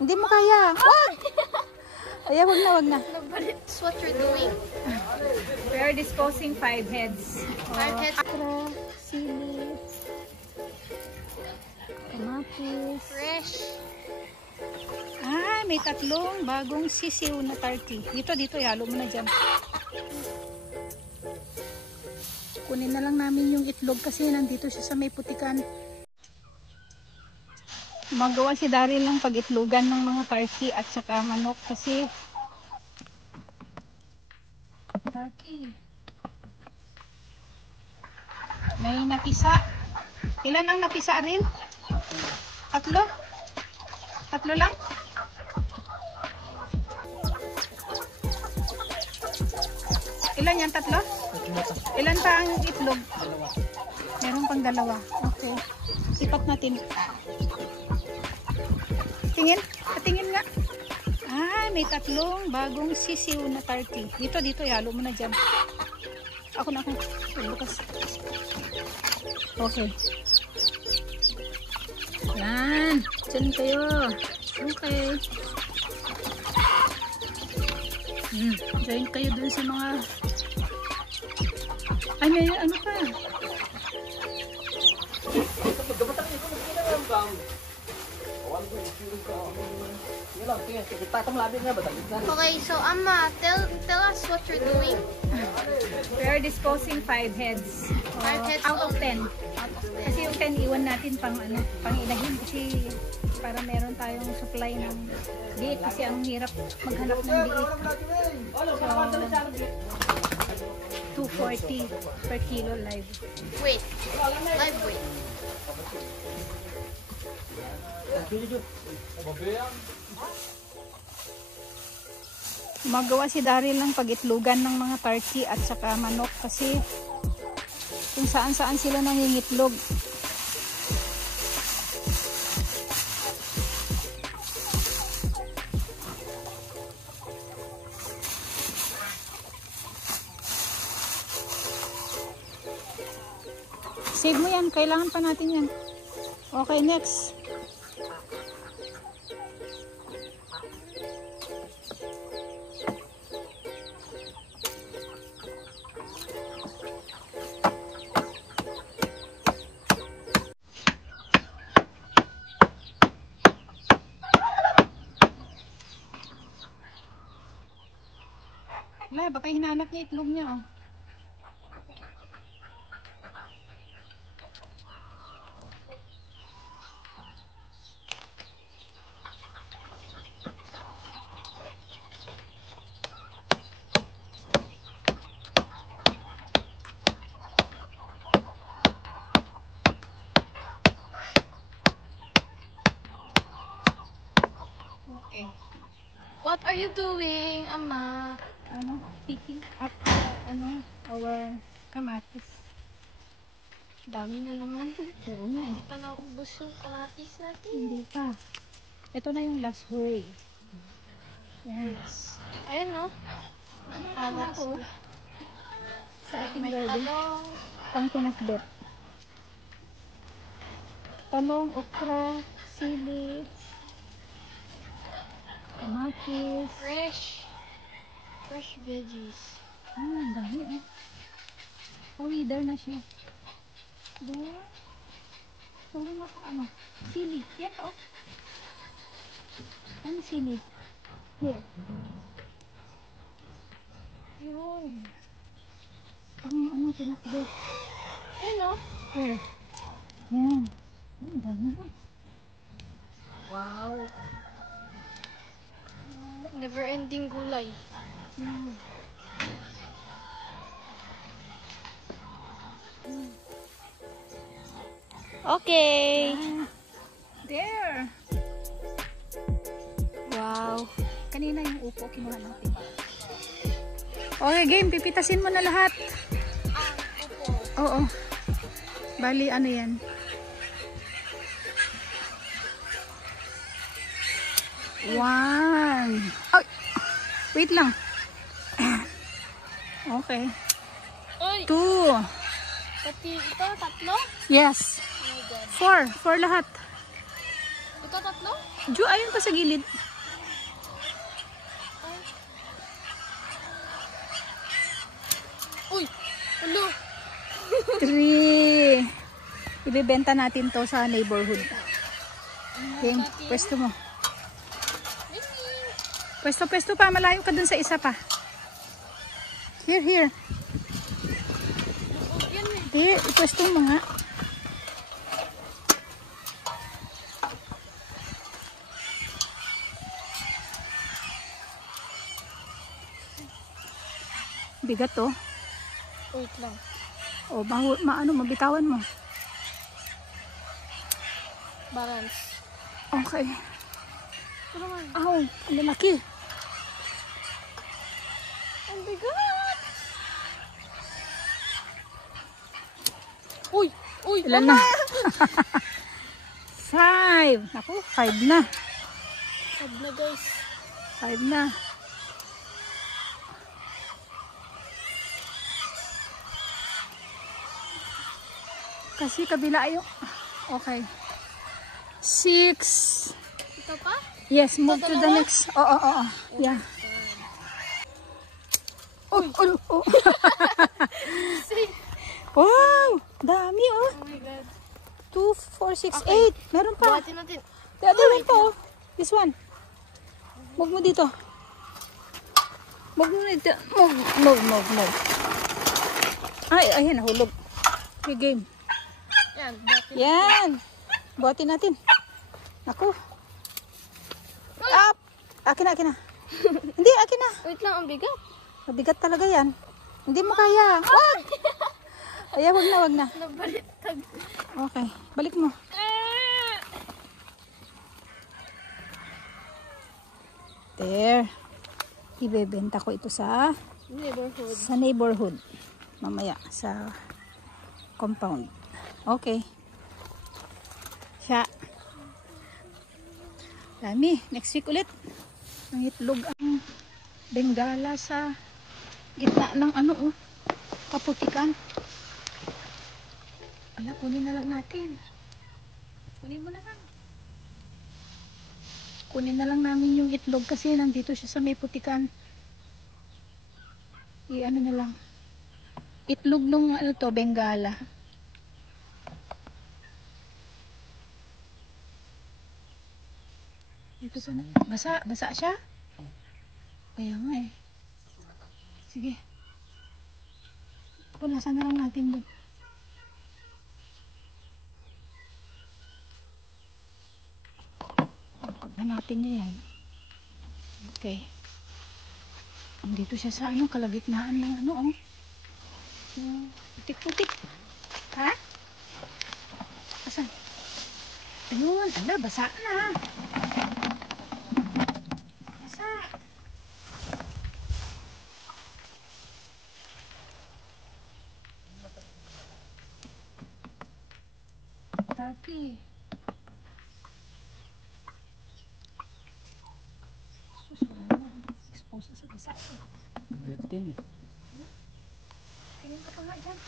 Hindi mo kaya. Wag! Ay, wag na, wag na. No, but it's what you're doing. We are disposing 5 heads. 5 heads. Okra, sili, kamatis. Fresh. Ah, may 3 bagong sisiw na turkey. Dito, ihalo mo na dyan. Kunin na lang namin yung itlog kasi nandito siya sa may putikan. Magawa si Daryl lang pag-itlogan ng mga turkey at saka manok kasi turkey. May napisa. Ilan ang napisa rin? 3? 3 lang? Ilan yan? 3? Ilan pa ang itlog? Meron pang 2. Okay. Sipat natin. Tingin nga. Ah, may 3 bagong sisiw na turkey. Dito, ihalo mo na dyan. Ako na. Bukas. Okay. Yan. Diyan kayo. Okay. Join kayo dun sa mga... Ay, may ano pa. Okay, so Amma, tell us what you're doing. We are disposing 5 heads. 5 heads Out of 10. Kasi yung 10 iwan natin pang ilahin kasi para meron tayong supply ng diet kasi ang hirap maghanap ng diet. So, 240 per kilo live. Wait. Live weight. Magawa si Daryl lang pag-itlogan ng mga turkey at saka manok kasi kung saan sila nangingitlog. Save mo yan, kailangan pa natin yan. Okay, next. Wala, baka hinahanap niya itlog niya, oh. Okay. What are you doing, Amma? Picking up our kamatis. Dami na naman. Oo nga. Hindi pa naubos yung kamatis natin. Hindi pa. Ito na yung last hurry. Yes. Ayun, no? Alas. Sa ating May garden. talong. Pang pinakbet. Talong, okra, sili, kamatis. Fresh veggies. Ang dami, eh. Wither na siya. There. Tulong ako, sili. Yan, oh. Ano sili? Here. Yun. Pang pinakbet. Ayun, no? Here. Yan. Ang dami, eh. Wow. Never-ending gulay. Okay. There. Wow. Kanina yung upo, kinuha natin. Okay, game. Pipitasin mo na lahat. Oo. Bali, ano yan? One. Ay! Wait lang. Okay. Oy! 2. Pati ito, 3? Yes. Oh my God. 4 lahat. Magkatatlo? Ju, ayun pa sa gilid. Uy! Hello! 3. Ibebenta natin to sa neighborhood. Okay, pwesto mo. Pwesto pa, malayo ka dun sa isa pa. Here. Here, pwesto mo nga. Bigat to. Wait lang. O, mabitawan mo. Balance. Okay. Tulungan. Ang lalaki. Ang bigat! Uy! Ilan na? 5. Naku, 5 na. Sab na guys. 5 na. Kasi kabila yung... Okay. 6. Ito pa? Yes, move to the dalawa? next. Oo. Yeah. Oh. Wow! Dami oh. Oh my god. 2, 4, 6, 8. Meron pa. Buhatin natin. The other one pa oh. This one. Move mo dito. Move mo dito. Move. Ay, ayan, nahulog. Okay, game. Yan, buhatin. Yan. Buhatin natin. Naku. Up! Akin na. Hindi, akin na. Wait lang, ang bigat. Mabigat talaga yan. Hindi mo kaya. Wag! Ay, wag na. Nabalitag. Okay, balik mo. There. Ibebenta ko ito sa neighborhood. Mamaya sa compound. Okay. Siya. Dami. Next week ulit. Ang itlog ang Bengala sa gitna ng kaputikan. Ala, kunin na lang natin. Kunin mo na lang. Kunin na lang namin yung itlog kasi nandito siya sa may putikan. I-ano na lang. Itlog nung Bengala. Dito sana. Basa siya? Kaya nga eh. Sige. Punasan na lang natin doon. Natin niya yan. Okay. Andito siya sa kalagitnaan ng putik-putik. Ha? Asan? Ayun, basa na. Basa. Tapi. Expose sa basa. Good din. Tingin ka pa nga dyan.